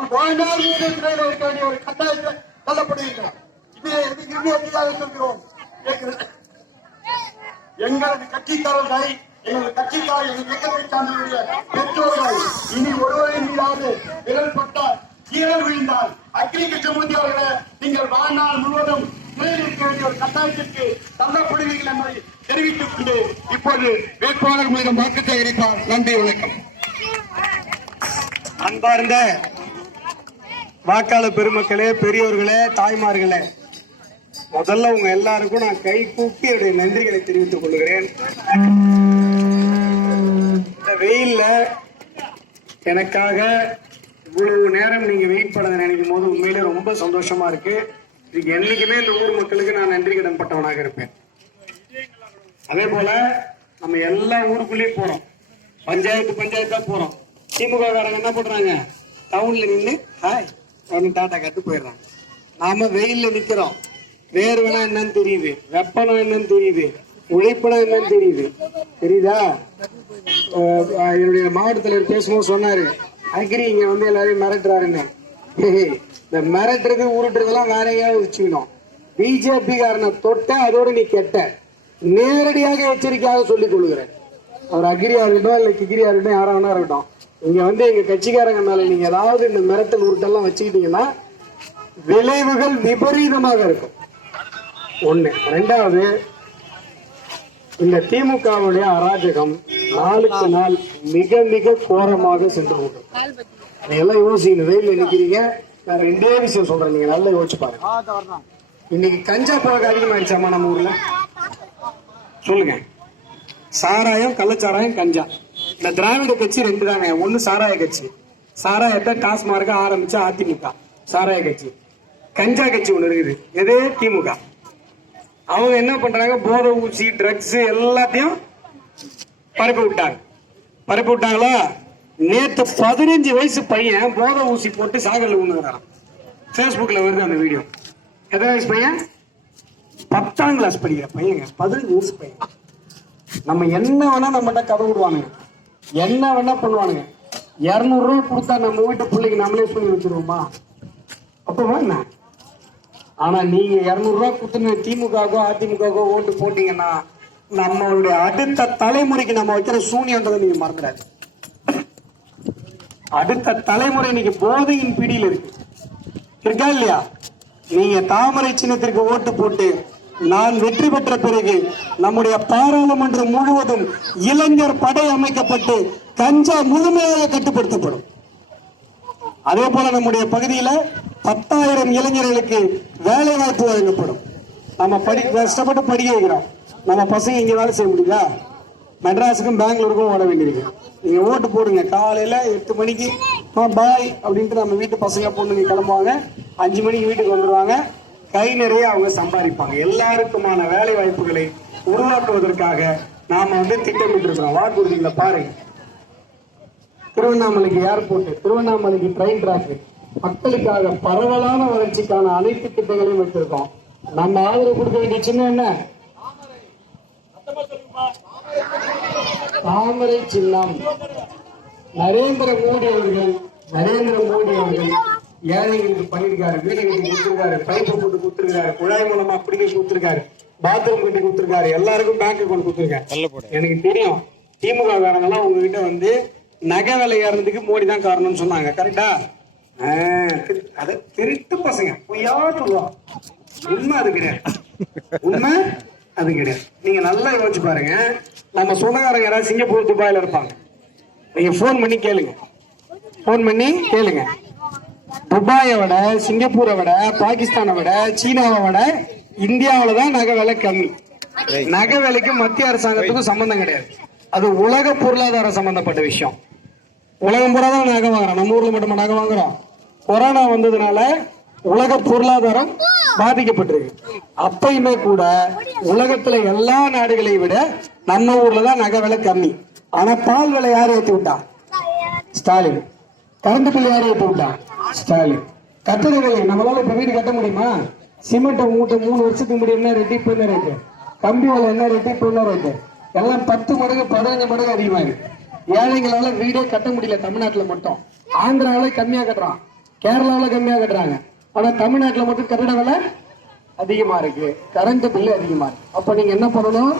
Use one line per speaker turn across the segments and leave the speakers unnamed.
அவன் வாழ்நாள் சிறையில் இருக்க வேண்டிய ஒரு கட்டாயத்தை தள்ளப்படுகின்றான் இதை எதுக்கு இறுதியாக சொல்கிறோம்? எங்களது கட்சிக்காரர்கள் எங்களது கட்சிக்காரர் எங்கள் இயக்கத்தை சார்ந்தவருடைய பெற்றோர்கள் இனி ஒருவரின் மீதாவது விரல் பட்டால் கீழே விழுந்தால் அக்னி கிருஷ்ணமூர்த்தி நீங்கள் வாழ்நாள் முழுவதும் இருக்க வேண்டிய ஒரு கட்டாயத்திற்கு தள்ளப்படுவீர்கள் என்பதை தெரிவித்துக் கொண்டு இப்போது வேட்பாளர் மீது வாக்கு சேகரிப்பார் நன்றி வணக்கம்.
அன்பார்ந்த வாக்காளர் பெருமக்களே பெரியோர்களே தாய்மார்களே முதல்ல உங்க எல்லாருக்கும் நான் கை கூப்பி என்னுடைய நன்றிகளை தெரிவித்துக் கொள்கிறேன். இந்த வெயில்ல எனக்காக இவ்வளவு நேரம் நீங்க வெயிட் பண்ணதை நினைக்கும் போது உண்மையிலே ரொம்ப சந்தோஷமா இருக்கு. இதுக்கு என்னைக்குமே இந்த ஊர் மக்களுக்கு நான் நன்றி கடன் பட்டவனாக இருப்பேன். அதே போல நம்ம எல்லா ஊருக்குள்ளேயும் போறோம். பஞ்சாயத்து பஞ்சாயத்தா போறோம். திமுக காரங்க என்ன பண்றாங்க? டவுன்ல நின்று ஹாய் அப்படின்னு டாட்டா கட்டு போயிடுறாங்க. நாம வெயில்ல நிக்கிறோம். வேர்வனா என்னன்னு தெரியுது. வெப்பனம் என்னன்னு தெரியுது. உழைப்பனம் என்னன்னு தெரியுது. தெரியுதா? என்னுடைய மாவட்டத்தில் பேசும்போது சொன்னாரு. அக்ரி இங்க வந்து எல்லாரையும் மிரட்டுறாருன்னு. இந்த மிரட்டுறது உருட்டுறதெல்லாம் வேற வச்சுக்கணும். பிஜேபி காரனை தொட்ட அதோட நீ கெட்ட. நேரடியாக எச்சரிக்கையாக சொல்லிக் கொள்கிறேன். அவர் அக்ரியா இருக்கட்டும் இல்ல கிகிரியா இருக்கட்டும் யாரா வேணா இருக்கட்டும். இங்க வந்து எங்க கட்சிக்காரங்க மேல நீங்க ஏதாவது இந்த மிரட்டல் உருட்டெல்லாம் வச்சுக்கிட்டீங்கன்னா விளைவுகள் விபரீதமாக இருக்கும். ஒண்ணு. ரெண்டாவது இந்த திமுகவுடைய அராஜகம் நாளுக்கு நாள் மிக மிக கோரமாக சென்று கொண்டு அதையெல்லாம் யோசிக்கணும். வெயில நினைக்கிறீங்க நான் ரெண்டே விஷயம் சொல்றேன். நீங்க நல்லா யோசிச்சு பாருங்க. இன்னைக்கு கஞ்சா பழக்கம் அதிகமாயிடுச்சாமா நம்ம ஊர்ல? சொல்லுங்க. சாராயம் கள்ளச்சாராயம் கஞ்சா. இந்த திராவிட கட்சி ரெண்டு தாங்க. ஒன்னு சாராய கட்சி. சாராயத்தை டாஸ்மார்க்க ஆரம்பிச்ச அதிமுக. சாராய கட்சி. கஞ்சா கட்சி ஒண்ணு இருக்குது. எது? திமுக. அவங்க என்ன பண்றாங்க? போதை ஊசி ட்ரக்ஸ் எல்லாத்தையும் பரப்பி விட்டாங்க. பரப்பி விட்டாங்களா? நேத்து பதினஞ்சு வயசு பையன் போதை ஊசி போட்டு சாகல உண்ணுறான் ஃபேஸ்புக்கில் வருது அந்த வீடியோ. எத்தனை வயசு பையன்? பத்தாம் கிளாஸ் படிக்கிற பையங்க. பதினஞ்சு வயசு பையன். நம்ம என்ன வேணா நம்மகிட்ட கதை விடுவானுங்க. என்ன வேணா பண்ணுவானுங்க. இருநூறு கொடுத்தா நம்ம வீட்டு பிள்ளைக்கு நம்மளே சொல்லி வச்சிருவோமா? அப்பவா என்ன ஆனா நீங்க இருநூறு ரூபாய் கொடுத்துன்னு திமுகவோ அதிமுகவோ ஓட்டு போட்டீங்கன்னா நம்மளுடைய அடுத்த தலைமுறைக்கு நம்ம வைக்கிற சூனியன்றதை நீங்க மறந்துடாது அடுத்த தலைமுறை இன்னைக்கு போதையின் பிடியில் இருக்கு. இருக்கா இல்லையா? நீங்க தாமரை சின்னத்திற்கு ஓட்டு போட்டு நான் வெற்றி பெற்ற பிறகு நம்முடைய பாராளுமன்றம் முழுவதும் இளைஞர் படை அமைக்கப்பட்டு கஞ்சா முழுமையாக கட்டுப்படுத்தப்படும். அதே போல நம்முடைய பகுதியில பத்தாயிரம் இளைஞர்களுக்கு வேலை வாய்ப்பு வழங்கப்படும். நம்ம படி கஷ்டப்பட்டு படிக்க வைக்கிறோம் நம்ம பசங்க இங்க வேலை செய்ய முடியுதா? மெட்ராஸுக்கும் பெங்களூருக்கும் ஓட வேண்டியிருக்கு. நீங்க ஓட்டு போடுங்க. காலையில எட்டு மணிக்கு பாய் அப்படின்ட்டு நம்ம வீட்டு பசங்க பொண்ணுங்க கிளம்புவாங்க. அஞ்சு மணிக்கு வீட்டுக்கு வந்துருவாங்க. கை நிறைய அவங்க சம்பாதிப்பாங்க. எல்லாருக்குமான வேலை வாய்ப்புகளை உருவாக்குவதற்காக நாம வந்து திட்டமிட்டு இருக்கிறோம் வாக்குறுதிகளை பாருங்க. திருவண்ணாமலைக்கு ஏர்போர்ட் திருவண்ணாமலைக்கு ட்ரெயின் டிராக் மக்களுக்காக பரவலான வளர்ச்சிக்கான அனைத்து திட்டங்களையும் வச்சிருக்கோம் நம்ம ஆதரவு கொடுக்க வேண்டிய சின்ன என்ன? தாமரை சின்னம். நரேந்திர மோடி அவர்கள் நரேந்திர மோடி அவர்கள் ஏழைகளுக்கு பண்ணிருக்காரு வீடு கட்டி கொடுத்திருக்காரு பைப்பு போட்டு கொடுத்திருக்காரு குழாய் மூலமா பிடிக்க கொடுத்திருக்காரு பாத்ரூம் கட்டி கொடுத்திருக்காரு எல்லாருக்கும் பேங்க் அக்கௌண்ட் கொடுத்திருக்காரு. எனக்கு தெரியும் திமுக காரங்க எல்லாம் உங்ககிட்ட வந்து நகை விலை ஏறதுக்கு மோடி தான் காரணம்னு சொன்னாங்க கரெக்டா அத திருட்டு பசங்க பொய்யா சொல்லுவான் உண்மை அது கிடையாது. உண்மை அது கிடையாது. நீங்க நல்லா யோசிச்சு பாருங்க நம்ம சொந்தக்காரங்க யாராவது சிங்கப்பூர் துபாயில இருப்பாங்க. நீங்க ஃபோன் பண்ணி கேளுங்க. ஃபோன் பண்ணி கேளுங்க. துபாயை விட சிங்கப்பூரை விட பாகிஸ்தானை விட சீனாவை விட இந்தியாவில தான் நகை விலை கம்மி. நகை விலைக்கு மத்திய அரசாங்கத்துக்கும் சம்பந்தம் கிடையாது. அது உலக பொருளாதார சம்பந்தப்பட்ட விஷயம். உலகம் பூரா தான் நகை வாங்குறோம். நம்ம ஊர்ல மட்டுமா நகை வாங்குறோம்? கொரோனா வந்ததுனால உலக பொருளாதாரம் பாதிக்கப்பட்டிருக்கு. அப்பயுமே கூட உலகத்துல எல்லா நாடுகளை விட நம்ம ஊர்ல தான் நகை விலை கம்மி. ஆனா பால் விலை யார் ஏத்தி விட்டா? ஸ்டாலின். கரண்ட் பில் யார் ஏத்தி விட்டா? ஸ்டாலின். கட்டடங்கள் நம்மளால இப்ப வீடு கட்ட முடியுமா? சிமெண்ட் மூட்டை மூணு வருஷத்துக்கு முன்னாடி என்ன ரேட்டு இப்ப என்ன ரேட்டு கம்பி வேலை என்ன ரேட்டு இப்ப என்ன ரேட்டு எல்லாம் பத்து மடங்கு பதினஞ்சு மடங்கு அதிகமா இருக்கு ஏழைங்களால வீடே கட்ட முடியல தமிழ்நாட்டுல மட்டும். ஆந்திராவில கம்மியா கட்டுறான். கேரளாவில் கம்மியா கட்டுறாங்க. ஆனா தமிழ்நாட்டுல மட்டும் கட்டிட விலை அதிகமா இருக்கு. கரண்ட் பில்லு அதிகமா இருக்கு. அப்ப நீங்க என்ன பண்ணணும்?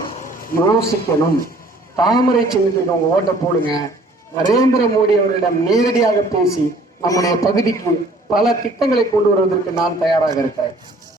யோசிக்கணும். தாமரை சின்னத்துக்கு உங்க ஓட்டை போடுங்க. நரேந்திர மோடி அவர்களிடம் நேரடியாக பேசி நம்முடைய பகுதிக்கு பல திட்டங்களை கொண்டு வருவதற்கு நான் தயாராக இருக்கிறேன்.